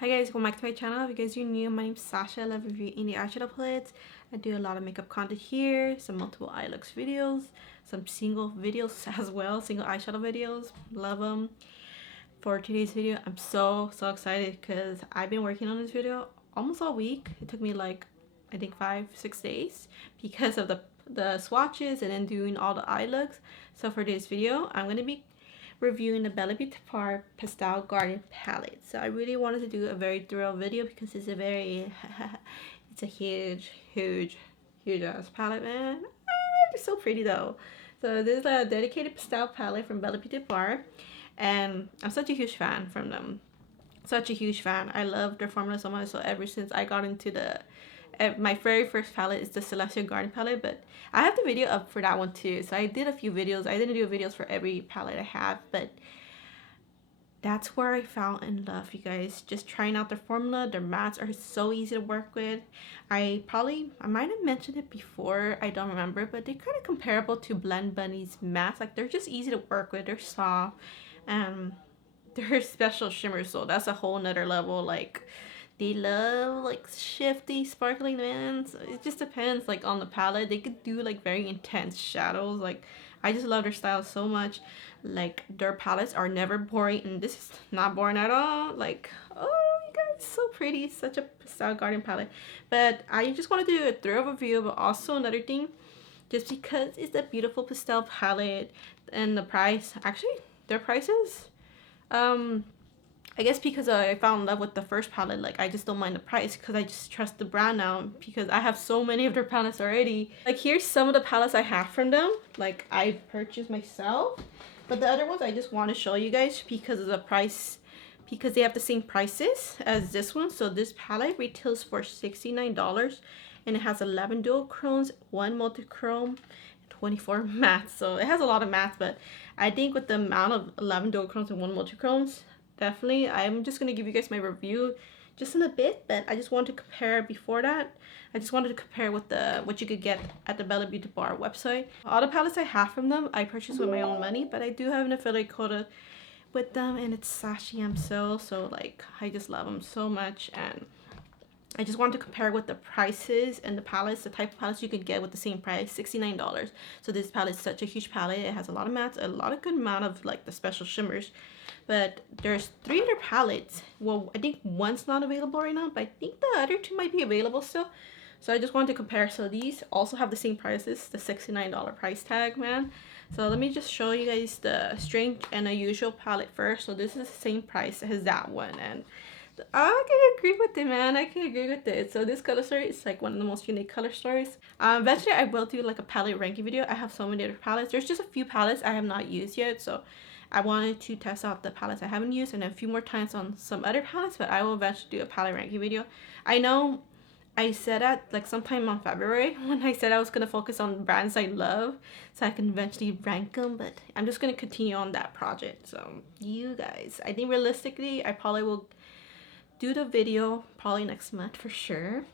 Hi guys, welcome back to my channel. If you guys are new, my name's Sasha. I love reviewing the eyeshadow palettes. I do a lot of makeup content here, some multiple eye looks videos, some single videos as well, single eyeshadow videos. Love them. For today's video, I'm so excited because I've been working on this video almost all week. It took me like I think 5-6 days because of the swatches and then doing all the eye looks. So for this video, I'm gonna be reviewing the Beauté Pastel Garden palette. So I really wanted to do a very thorough video because it's a very it's a huge ass palette, man. It's so pretty though. So this is a dedicated pastel palette from Beauté, and I'm such a huge fan from them. Such a huge fan. I love their formula so much. So ever since I got into my very first palette is the Celestial Garden palette, but I have the video up for that one too. So I did a few videos. I didn't do videos for every palette I have, but that's where I fell in love, you guys. Just trying out their formula. Their mattes are so easy to work with. I might have mentioned it before, I don't remember, but they're kind of comparable to Blend Bunny's mattes. Like, they're just easy to work with. They're soft and they're special shimmers, so that's a whole nother level. Like, they love like shifty sparkling ones. It just depends like on the palette. They could do like very intense shadows. Like, I just love their style so much. Like, their palettes are never boring, and this is not boring at all. Like, oh, you guys, so pretty. Such a Pastel Garden palette. But I just want to do a thorough review, but also another thing, just because it's a beautiful pastel palette and the price, actually their prices, I guess because I fell in love with the first palette, like, I just don't mind the price because I just trust the brand now because I have so many of their palettes already. Like, here's some of the palettes I have from them, like I purchased myself, but the other ones I just want to show you guys because of the price, because they have the same prices as this one. So this palette retails for $69 and it has 11 dual chromes, 1 multi-chrome, 24 mattes. So it has a lot of mattes, but I think with the amount of 11 dual chromes and 1 multi-chromes, definitely I'm just gonna give you guys my review just in a bit. But I just wanted to compare before that. I just wanted to compare with what you could get at the Beauté website. All the palettes I have from them I purchased with my own money, but I do have an affiliate code with them, and it's Sashi. So like, I just love them so much, and I just wanted to compare with the prices and the palettes, the type of palettes you could get with the same price, $69. So this palette is such a huge palette. It has a lot of mattes, a lot of good amount of like the special shimmers. But there's 3 other palettes. Well, I think one's not available right now, but I think the other 2 might be available still. So I just wanted to compare. So these also have the same prices, the $69 price tag, man. So let me just show you guys the Strength and a Usual palette first. So this is the same price as that one, and I can agree with it, man. I can agree with it. So this color story is like one of the most unique color stories. Eventually I will do like a palette ranking video. I have so many other palettes. There's just a few palettes I have not used yet, so I wanted to test out the palettes I haven't used and a few more times on some other palettes, but I will eventually do a palette ranking video. I know I said that like sometime on February when I said I was going to focus on brands I love so I can eventually rank them, but I'm just going to continue on that project. So you guys, I think realistically I probably will do the video probably next month for sure.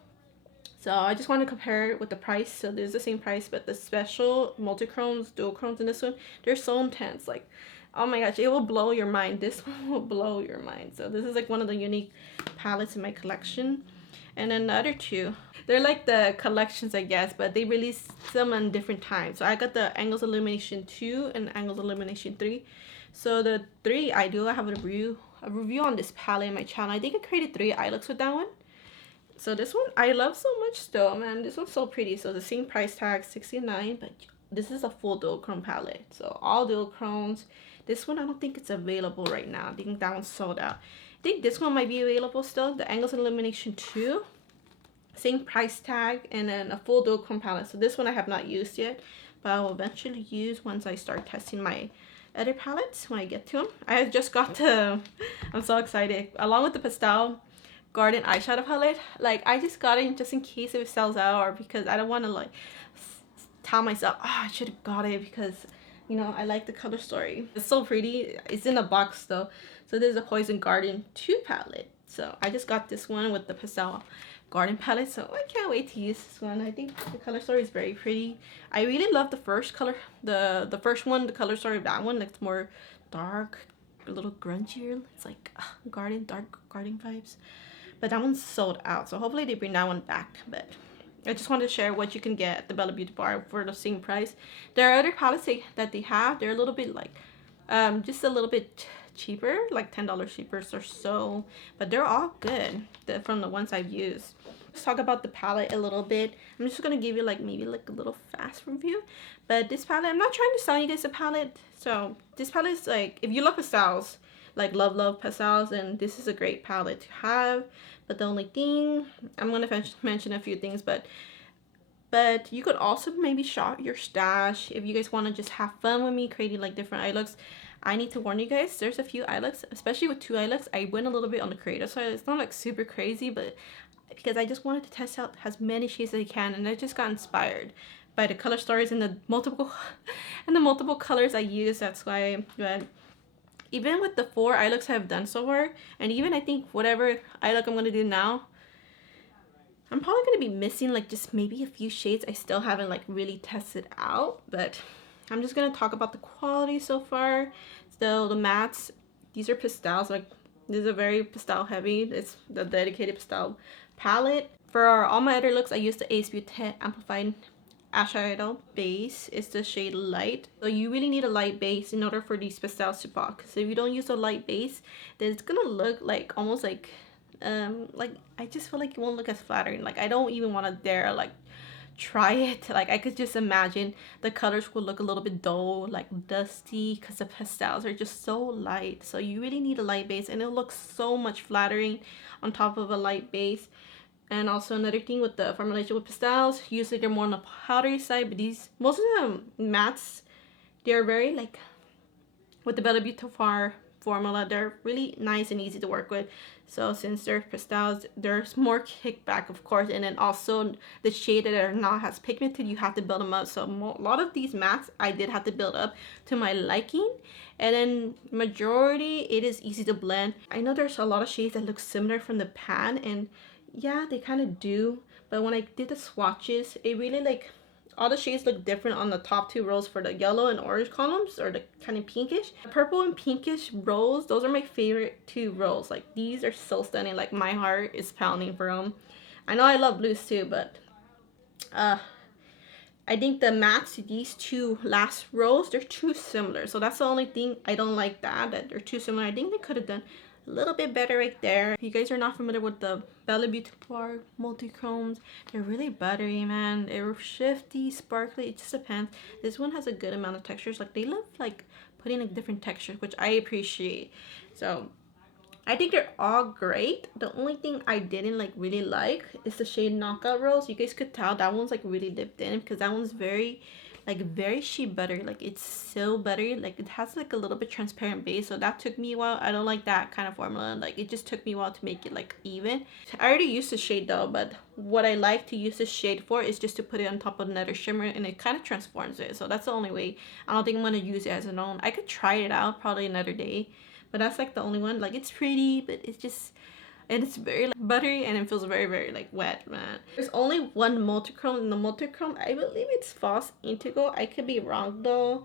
So I just want to compare it with the price. So there's the same price, but the special multi-chromes, dual chromes in this one, they're so intense. Like, oh my gosh, it will blow your mind. This one will blow your mind. So this is like one of the unique palettes in my collection. And then the other 2, they're like the collections, I guess, but they release them in different times. So I got the Angles Illumination 2 and Angles Illumination 3. So the 3 I have a review on this palette in my channel. I think I created 3 eye looks with that one. So this one I love so much still, man. This one's so pretty. So the same price tag, $69, but this is a full dual chrome palette. So all dual chromes. This one I don't think it's available right now. I think that one's sold out. I think this one might be available still. The Angles Illumination 2, same price tag, and then a full dual chrome palette. So this one I have not used yet, but I will eventually use once I start testing my other palettes when I get to them. I just got the I'm so excited, along with the Pastel Garden eyeshadow palette. Like, I just got it just in case if it sells out, or because I don't want to like tell myself, oh, I should have got it, because you know I like the color story. It's so pretty. It's in a box though. So there's a Poison Garden 2 palette. So I just got this one with the Pastel Garden palette, so I can't wait to use this one. I think the color story is very pretty. I really love the first color, the first one, the color story of that one. It's more dark a little grungier. It's like garden, dark garden vibes. But that one's sold out, so hopefully they bring that one back. But I just wanted to share what you can get at the Bella Beauty bar for the same price. There are other palettes that they have. They're a little bit like, just a little bit cheaper, like $10 cheaper or so. But they're all good from the ones I've used. Let's talk about the palette a little bit. I'm just gonna give you like maybe like a little fast review. But this palette, I'm not trying to sell you guys a palette. So this palette is like, if you love pastels, like love pastels, and this is a great palette to have. But the only thing, I'm gonna mention a few things, but you could also maybe shop your stash if you guys want to just have fun with me creating like different eye looks. I need to warn you guys, there's a few eye looks, especially with 2 eye looks, I went a little bit on the creative side. It's not like super crazy, but because I just wanted to test out as many shades as I can, and I just got inspired by the color stories and the multiple colors I use. That's why. But even with the 4 eye looks I've done so far, and even I think whatever eye look I'm gonna do now, I'm probably gonna be missing like just maybe a few shades I still haven't like really tested out. But I'm just gonna talk about the quality so far. So the mattes, these are pastels. Like this is a very pastel heavy. It's the dedicated pastel palette. For all my other looks, I use the Ace Beauté Amplified eyeshadow base. It's the shade Light. So you really need a light base in order for these pastels to pop. So if you don't use a light base, then it's gonna look like almost like I just feel like it won't look as flattering. Like I don't even want to dare like try it. Like I could just imagine the colors will look a little bit dull, like dusty, because the pastels are just so light. So you really need a light base, and it'll look so much flattering on top of a light base. And also another thing with the formulation with pastels, usually they're more on the powdery side, but these, most of the mattes, they're very like, with the Bella Beauty formula, they're really nice and easy to work with. So since they're pastels, there's more kickback, of course, and then also the shade that are not as pigmented, you have to build them up. So a lot of these mattes I did have to build up to my liking, and then majority it is easy to blend. I know there's a lot of shades that look similar from the pan, and yeah, they kind of do, but when I did the swatches, it really like all the shades look different on the top 2 rows for the yellow and orange columns, or the kind of pinkish. Purple and pinkish rows, those are my favorite 2 rows. Like these are so stunning. Like my heart is pounding for them. I know I love blues too, but I think the mattes, these 2 last rows, they're too similar. So that's the only thing I don't like, that they're too similar. I think they could have done a little bit better right there. If you guys are not familiar with the Bella Beauty bar multi-chromes, they're really buttery, man. They're shifty, sparkly, it just depends. This one has a good amount of textures. Like they love like putting like different textures, which I appreciate. So I think they're all great. The only thing I didn't like really like is the shade Knockout Rose. You guys could tell that one's like really dipped in, because that one's very shea buttery. Like it's so buttery. Like it has like a little bit transparent base, so that took me a while. I don't like that kind of formula. Like it just took me a while to make it like even. I already used the shade though, but what I like to use this shade for is just to put it on top of another shimmer, and it kind of transforms it. So that's the only way. I don't think I'm gonna use it as an own. I could try it out probably another day, but that's like the only one. Like it's pretty, but it's just, and it's very like buttery, and it feels very like wet, man. There's only one multichrome, and the multichrome, I believe it's false indigo. I could be wrong though,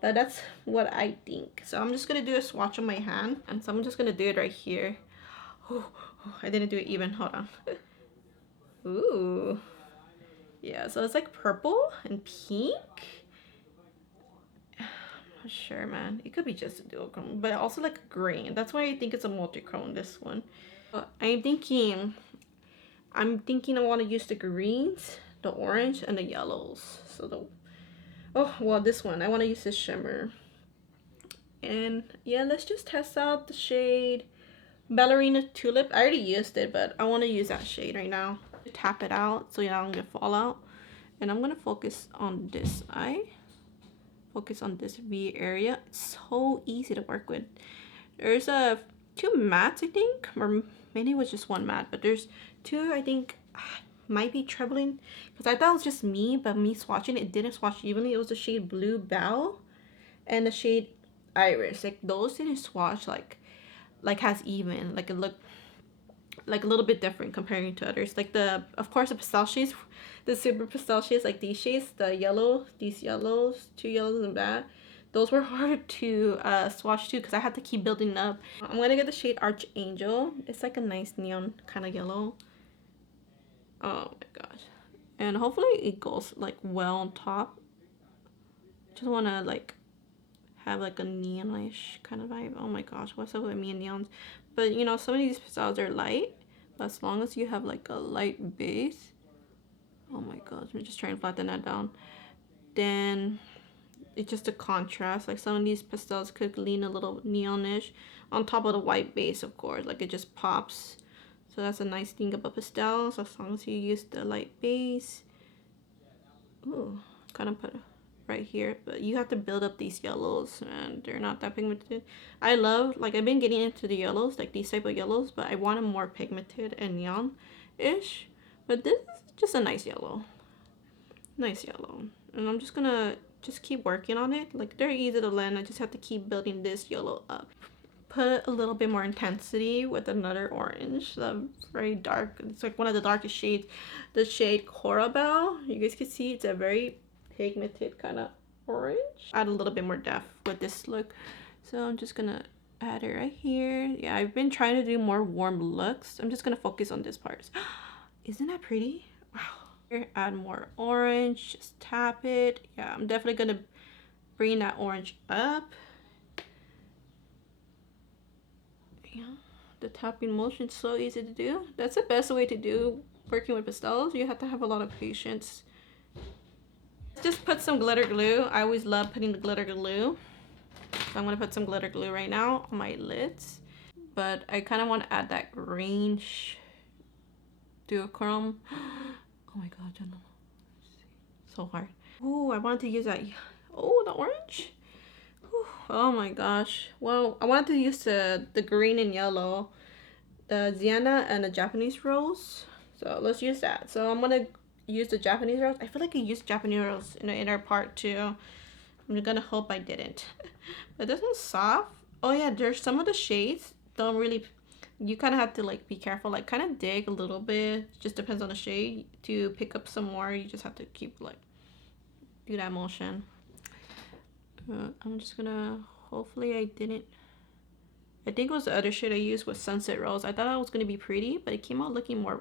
but that's what I think. So I'm just gonna do a swatch on my hand, and so I'm just gonna do it right here. Oh, I didn't do it even. Hold on. Ooh, yeah. So it's like purple and pink. Not sure, man. It could be just a duochrome, but also like a green. That's why I think it's a multichrome, this one. I'm thinking I want to use the greens, the orange, and the yellows. So this one, I want to use this shimmer. And yeah, let's just test out the shade Ballerina Tulip. I already used it, but I want to use that shade right now. Tap it out so you don't get fallout. And I'm gonna focus on this eye. Focus on this V area. It's so easy to work with. There's 2 mattes, I think, or maybe it was just 1 matte, but there's 2 I think might be troubling, because I thought it was just me, but me swatching it didn't swatch evenly. It was the shade Blue Bow and the shade Iris. Like those didn't swatch like as even. Like it looked like a little bit different comparing to others. Like of course the pastel shades, the super pastel shades, like these shades, the yellow, these yellows, 2 yellows and that, those were hard to swatch too because I had to keep building up. I'm gonna get the shade Archangel. It's like a nice neon kind of yellow. Oh my gosh. And hopefully it goes like well on top. Just want to like have like a neonish kind of vibe. Oh my gosh, what's up with me and neons? But you know, some of these pastels are light, but as long as you have like a light base. Oh my gosh, I'm just trying to flatten that down. Then it's just a contrast. Like some of these pastels could lean a little neonish on top of the white base, of course. Like it just pops. So that's a nice thing about pastels, as long as you use the light base. Ooh, kind of put it right here, but you have to build up these yellows and they're not that pigmented. I love, like I've been getting into the yellows, like these type of yellows, but I want them more pigmented and neon-ish. But this is just a nice yellow. Nice yellow. And I'm just gonna keep working on it. Like they're easy to blend. I just have to keep building this yellow up. Put a little bit more intensity with another orange, the very dark. It's like one of the darkest shades, the shade Corabelle. You guys can see it's a very pigmented kind of orange. Add a little bit more depth with this look, so I'm just gonna add it right here. Yeah, I've been trying to do more warm looks. I'm just gonna focus on this part. Isn't that pretty? Wow. Here, add more orange. Just tap it. Yeah, I'm definitely gonna bring that orange up. Yeah, the tapping motion is so easy to do. That's the best way to do working with pastels. You have to have a lot of patience. Just put some glitter glue. I always love putting the glitter glue. So I'm gonna put some glitter glue right now on my lids. But I kind of want to add that green duochrome. Oh my god, Jenna. So hard. Oh, I wanted to use that. Oh, the orange. Oh my gosh. Well, I wanted to use the green and yellow, the sienna and the Japanese rose. So let's use that. So I'm gonna use the Japanese rose. I feel like I used Japanese rose in the inner part too. I'm gonna hope I didn't. But this one's soft. Oh yeah, there's some of the shades don't really, you kind of have to like be careful, like kind of dig a little bit. Just depends on the shade. To pick up some more, you just have to keep like do that motion. I'm just gonna, hopefully I didn't, I think it was the other shade I used was Sunset Rose. I thought it was gonna be pretty, but it came out looking more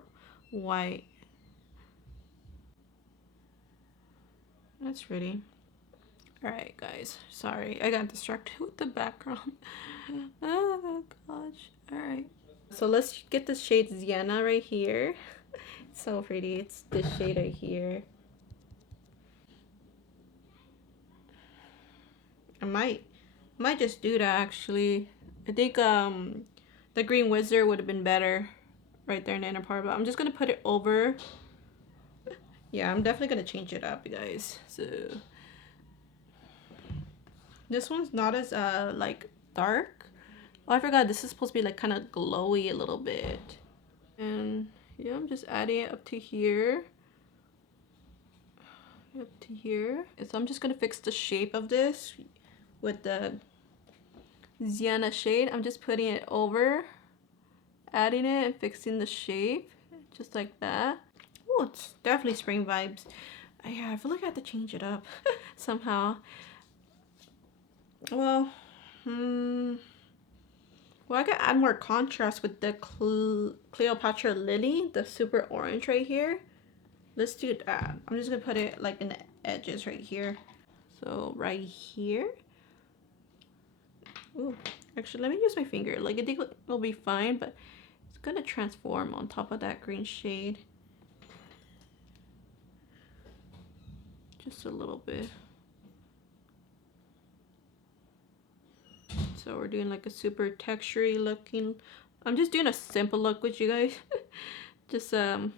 white. That's pretty. Alright guys, sorry, I got distracted with the background. Oh gosh. Alright, so let's get the shade Sienna right here. It's so pretty. It's this shade right here. I might just do that actually. I think the green wizard would have been better right there in the inner part, but I'm just gonna put it over. Yeah, I'm definitely gonna change it up, you guys. So this one's not as like dark. Oh, I forgot this is supposed to be like kind of glowy a little bit. And yeah, I'm just adding it up to here. Up to here. So I'm just gonna fix the shape of this with the sienna shade. I'm just putting it over, adding it and fixing the shape just like that. Oh, it's definitely spring vibes. Yeah, I feel like I have to change it up somehow. Well, well, I could add more contrast with the Cleopatra Lily, the super orange right here. Let's do that. I'm just gonna put it like in the edges right here. So right here. Ooh, actually, let me use my finger. Like, I think it'll be fine, but it's gonna transform on top of that green shade. Just a little bit. So we're doing like a super textury looking. I'm just doing a simple look with you guys. Just the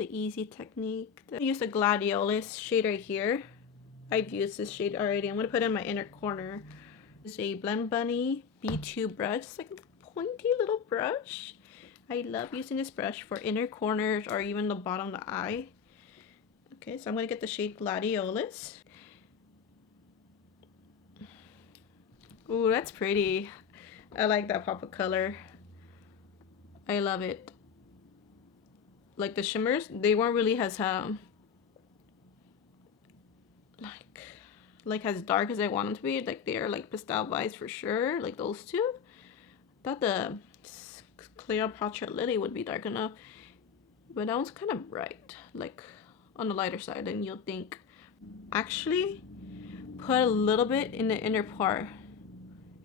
easy technique. I use a Gladiolus shade right here. I've used this shade already. I'm gonna put it in my inner corner. It's a Blend Bunny B2 brush. It's like a pointy little brush. I love using this brush for inner corners or even the bottom of the eye. Okay, so I'm gonna get the shade Gladiolus. Ooh, that's pretty. I like that pop of color. I love it. Like the shimmers, they weren't really as like like as dark as I want them to be. Like they are like pastel vibes for sure, like those two. Thought the Cleopatra Lily would be dark enough, but that one's kind of bright, like on the lighter side. And you'll think, actually put a little bit in the inner part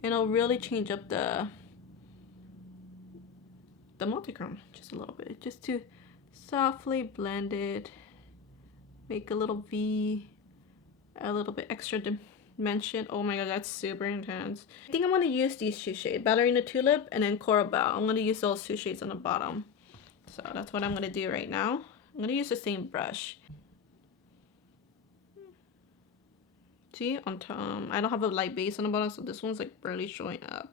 and it'll really change up the multichrome just a little bit, just to softly blend it, make a little V, a little bit extra dimension. Oh my god, that's super intense. I think I'm going to use these two shades, Ballerina Tulip and then Coral Belle. I'm going to use those two shades on the bottom. So that's what I'm going to do right now. I'm going to use the same brush. See, on top, I don't have a light base on the bottom, so this one's like barely showing up.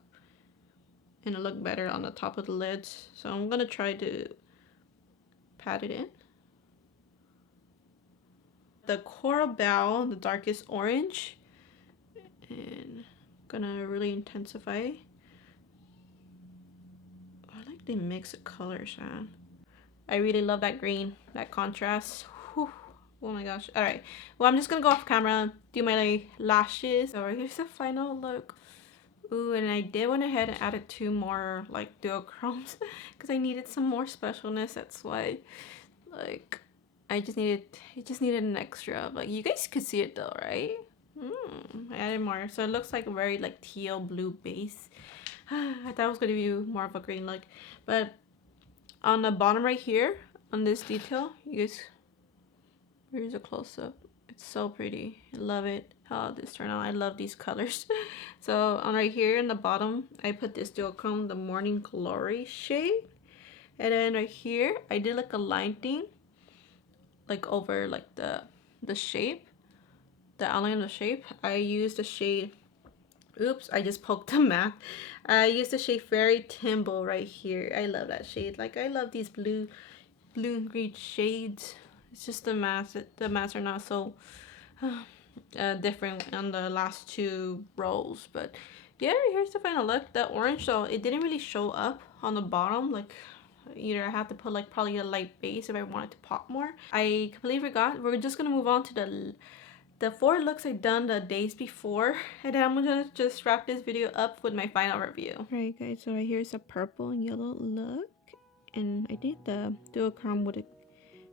And it'll look better on the top of the lids. So I'm going to try to pat it in. The Coral Belle, the darkest orange, and gonna really intensify. I like the mix of colors, man. I really love that green, that contrast. Whew. Oh my gosh. All right, well, I'm just gonna go off camera, do my lashes. So here's the final look. Ooh, and I did went ahead and added 2 more like duochromes because I needed some more specialness. That's why, like, it just needed an extra. Like, you guys could see it though, right? I added more, so it looks like a very like teal blue base. I thought it was gonna be more of a green look, but on the bottom right here, on this detail, you guys, here's a close-up. It's so pretty. I love it how this turned out. I love these colors. So on right here in the bottom, I put this duochrome, the Morning Glory shade, and then right here I did like a line thing, like over like the shape, the outline of the shape. I used the shade, oops, I just poked the matte. I used the shade Fairy Timble right here. I love that shade. Like, I love these blue and green shades. It's just the mattes are not so different on the last 2 rows. But yeah, here's the final look. The orange though, it didn't really show up on the bottom. Like, either I had to put like probably a light base if I wanted to pop more. I completely forgot. We're just gonna move on to the 4 looks I done the days before, and then I'm gonna just wrap this video up with my final review. Alright guys, so right here is a purple and yellow look, and I think the duochrome would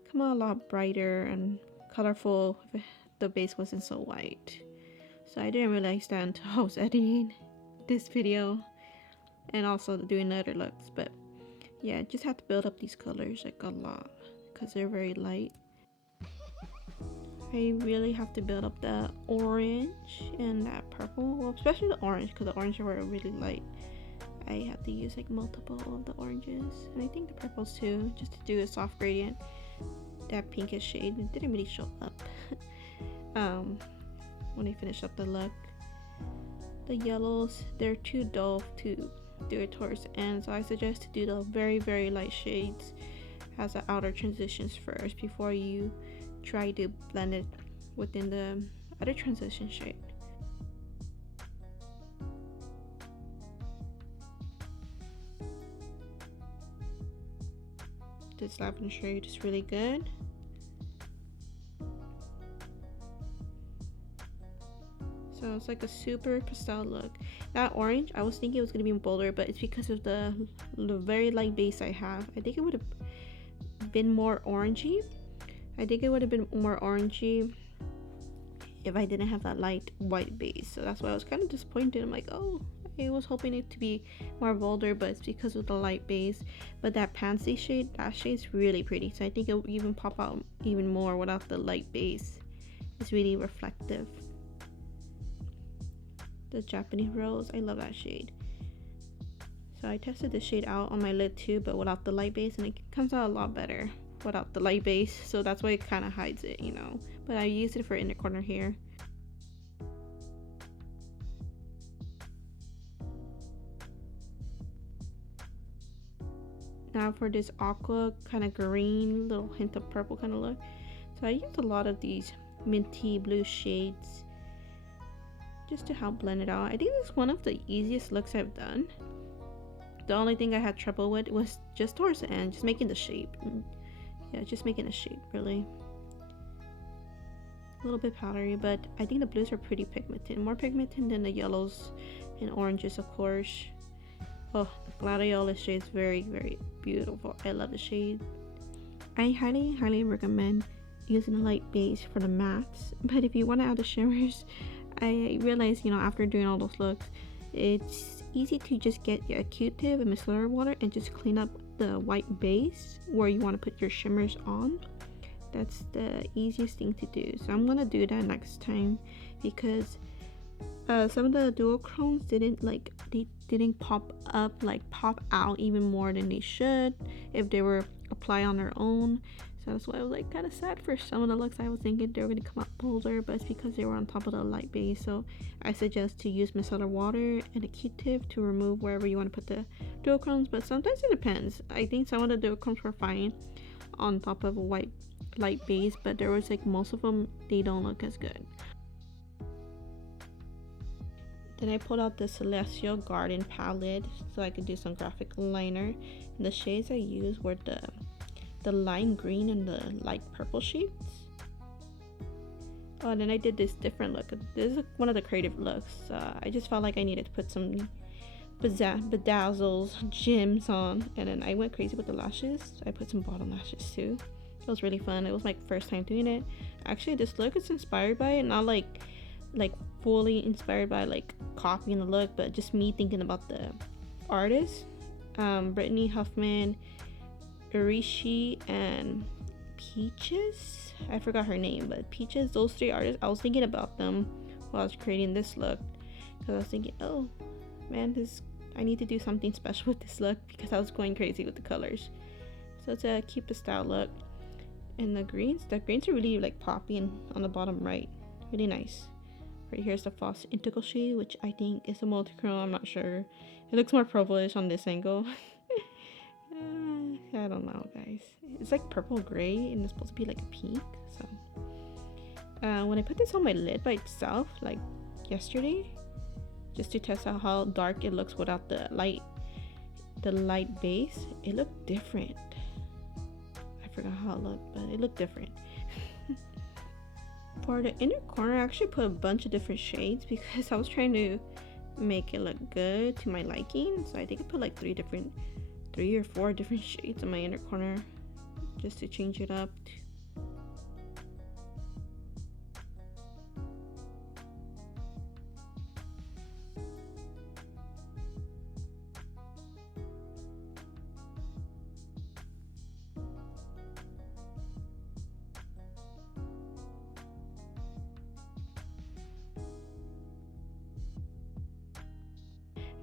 come out a lot brighter and colorful if the base wasn't so white. So I didn't realize that until I was editing this video and also doing the other looks. But yeah, I just have to build up these colors like a lot because they're very light. I really have to build up the orange and that purple, well, especially the orange, because the orange were really light. I have to use like multiple of the oranges, and I think the purples too, just to do a soft gradient. That pinkish shade, it didn't really show up when I finish up the look. The yellows, they're too dull to do it towards the end, so I suggest to do the very light shades as the outer transitions first before you try to blend it within the other transition shade. This lavender shade is really good. So it's like a super pastel look. That orange, I was thinking it was going to be bolder, but it's because of the very light base I have. I think it would have been more orangey. I think it would have been more orangey if I didn't have that light white base. So that's why I was kind of disappointed. I'm like, oh, I was hoping it to be more bolder, but it's because of the light base. But that pansy shade, that shade's really pretty. So I think it will even pop out even more without the light base. It's really reflective. The Japanese Rose, I love that shade. So I tested this shade out on my lid too, but without the light base, and it comes out a lot better without the light base. So that's why it kind of hides it, you know. But I used it for inner corner here. Now for this aqua kind of green, little hint of purple kind of look. So I used a lot of these minty blue shades just to help blend it out. I think this is one of the easiest looks I've done. The only thing I had trouble with was just towards the end, just making the shape. Yeah, just making a shape really. a little bit powdery, but I think the blues are pretty pigmented, more pigmented than the yellows and oranges, of course. Oh, the Gladiola shade is very, very beautiful. I love the shade. I highly recommend using a light base for the mattes, but if you want to add the shimmers, I realized, you know, after doing all those looks, it's easy to just get a Q-tip and micellar water and just clean up the white base where you want to put your shimmers on. That's the easiest thing to do, so I'm gonna do that next time, because some of the duochromes didn't pop out even more than they should if they were applied on their own. So that's why I was like kind of sad for some of the looks. I was thinking they were going to come out bolder, but it's because they were on top of the light base. So I suggest to use micellar water and a Q-tip to remove wherever you want to put the duochromes, but sometimes it depends. I think some of the duochromes were fine on top of a white light base, but there was like most of them, they don't look as good. Then I pulled out the Celestial Garden palette so I could do some graphic liner, and the shades I used were the lime green and the light purple shades. Oh, and then I did this different look. This is one of the creative looks. I just felt like I needed to put some bedazzles, gems on, and then I went crazy with the lashes. So I put some bottom lashes too. It was really fun. It was my first time doing it. Actually, this look is inspired by it, not like fully inspired by like copying the look, but just me thinking about the artists, Brittany Huffman, Irishi, and Peaches. I forgot her name, but Peaches. Those three artists, I was thinking about them while I was creating this look, because I was thinking, oh man, I need to do something special with this look, because I was going crazy with the colors. So it's a cute pastel look. And the greens are really like poppy and on the bottom right, really nice. Right here's the False Integral shade, which I think is a multichrome. I'm not sure. It looks more purplish on this angle. I don't know, guys. It's like purple gray and it's supposed to be like a pink. So when I put this on my lid by itself, like yesterday, just to test out how dark it looks without the light base, it looked different. I forgot how it looked, but it looked different. For the inner corner, I actually put a bunch of different shades because I was trying to make it look good to my liking. So I think I put like 3 or 4 different shades in my inner corner just to change it up.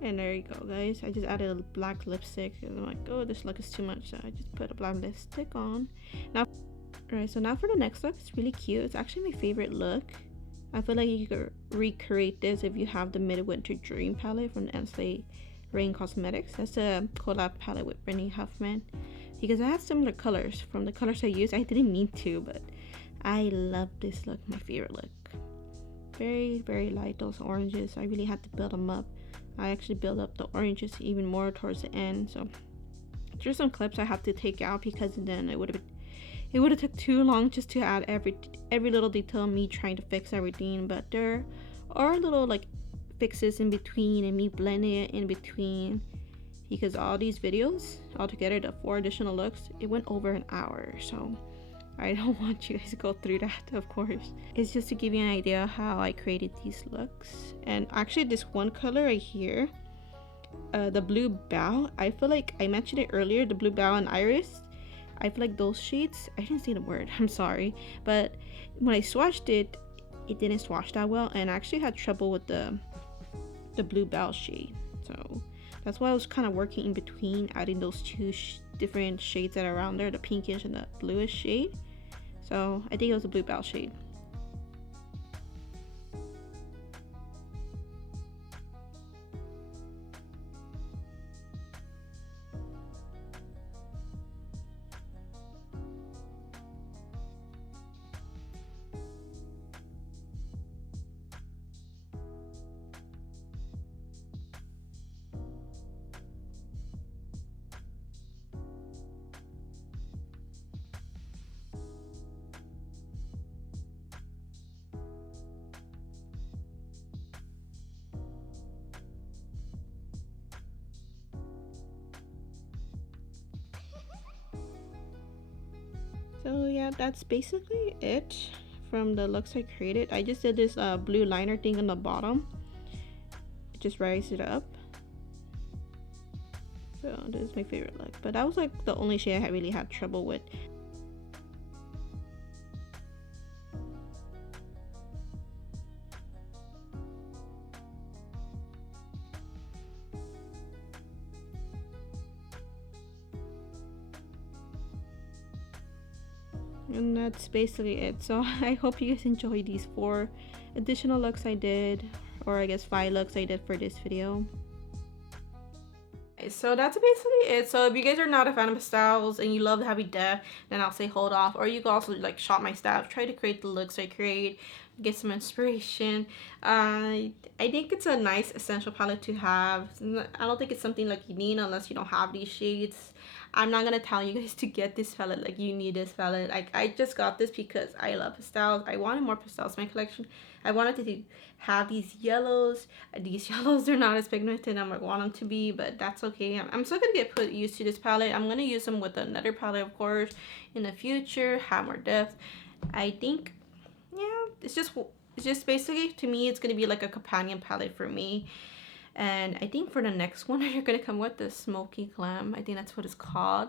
And there you go, guys. I just added a black lipstick and I'm like, oh, this look is too much, so I just put a black lipstick on. Now, so now for the next look. It's really cute. It's actually my favorite look. I feel like you could recreate this if you have the Midwinter Dream palette from Ensley Rain Cosmetics. That's a collab palette with Brittany Huffman, because I have similar colors from the colors I used. I didn't mean to, but I love this look. My favorite look. Very, very light, those oranges. I really had to build them up. I actually built up the oranges even more towards the end, so there's some clips I have to take out because then it would have took too long just to add every little detail, me trying to fix everything. But there are little like fixes in between and me blending it in between, because all these videos altogether, the 4 additional looks, it went over an hour, so I don't want you guys to go through that, of course. It's just to give you an idea how I created these looks. And actually this one color right here, the Blue Bow, I feel like I mentioned it earlier, the Blue Bow and Iris, I feel like those shades, I didn't say the word, I'm sorry, but when I swatched it, it didn't swatch that well, and I actually had trouble with the Blue Bow shade. So that's why I was kind of working in between, adding those 2 different shades that are around there, the pinkish and the bluish shade. So I think it was a Blue Bow shade. So yeah, that's basically it from the looks I created. I just did this blue liner thing on the bottom. Just rise it up. So this is my favorite look, but that was like the only shade I really had trouble with. And that's basically it. So I hope you guys enjoyed these 4 additional looks I did, or I guess 5 looks I did for this video. So that's basically it. So if you guys are not a fan of pastels and you love heavy depth, then I'll say hold off. Or you can also like shop my stuff, try to create the looks I create, get some inspiration. I think it's a nice essential palette to have. I don't think it's something like you need unless you don't have these shades. I'm not gonna tell you guys to get this palette, like you need this palette. Like I just got this because I love pastels. I wanted more pastels in my collection. I wanted to have these yellows. These yellows are not as pigmented as I want them to be, but that's okay. I'm still gonna get put used to this palette. I'm gonna use them with another palette, of course, in the future, have more depth. I think, yeah, it's just basically, to me, it's gonna be like a companion palette for me. And I think for the next one, you're gonna come with the Smoky Glam. I think that's what it's called.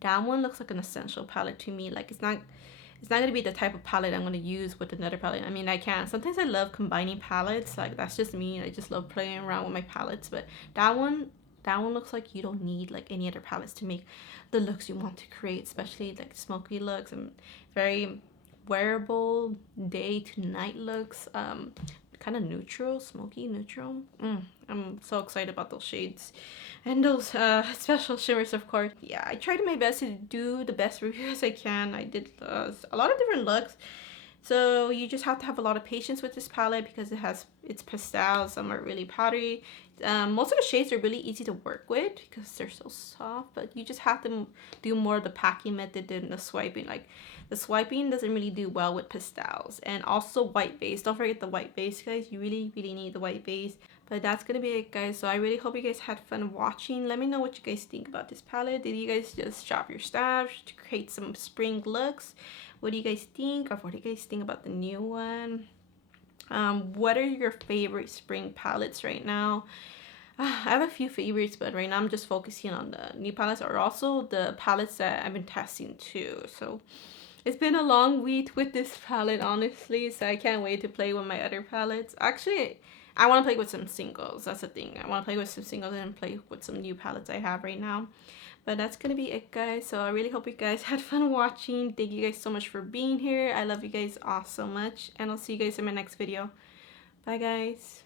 That one looks like an essential palette to me. Like it's not gonna be the type of palette I'm gonna use with another palette. I mean, I can. Sometimes I love combining palettes. Like that's just me. I just love playing around with my palettes. But that one looks like you don't need like any other palettes to make the looks you want to create, especially like smoky looks and very wearable day to night looks. Kind of neutral, smoky neutral. I'm so excited about those shades and those special shimmers, of course. Yeah, I tried my best to do the best review as I can. I did a lot of different looks, so you just have to have a lot of patience with this palette because it's pastel. Some are really powdery. Most of the shades are really easy to work with because they're so soft, but you just have to do more of the packing method than the swiping. Like the swiping doesn't really do well with pastels. And also white base. Don't forget the white base, guys. You really need the white base. But that's gonna be it, guys. So I really hope you guys had fun watching. Let me know what you guys think about this palette. Did you guys just shop your stash to create some spring looks? What do you guys think? Or what do you guys think about the new one? What are your favorite spring palettes right now? I have a few favorites, but right now I'm just focusing on the new palettes, or also the palettes that I've been testing too. So it's been a long week with this palette, honestly, so I can't wait to play with my other palettes. Actually, I want to play with some singles. That's the thing. I want to play with some singles and play with some new palettes I have right now. But that's gonna be it, guys. So I really hope you guys had fun watching. Thank you guys so much for being here. I love you guys all so much, and I'll see you guys in my next video. Bye, guys.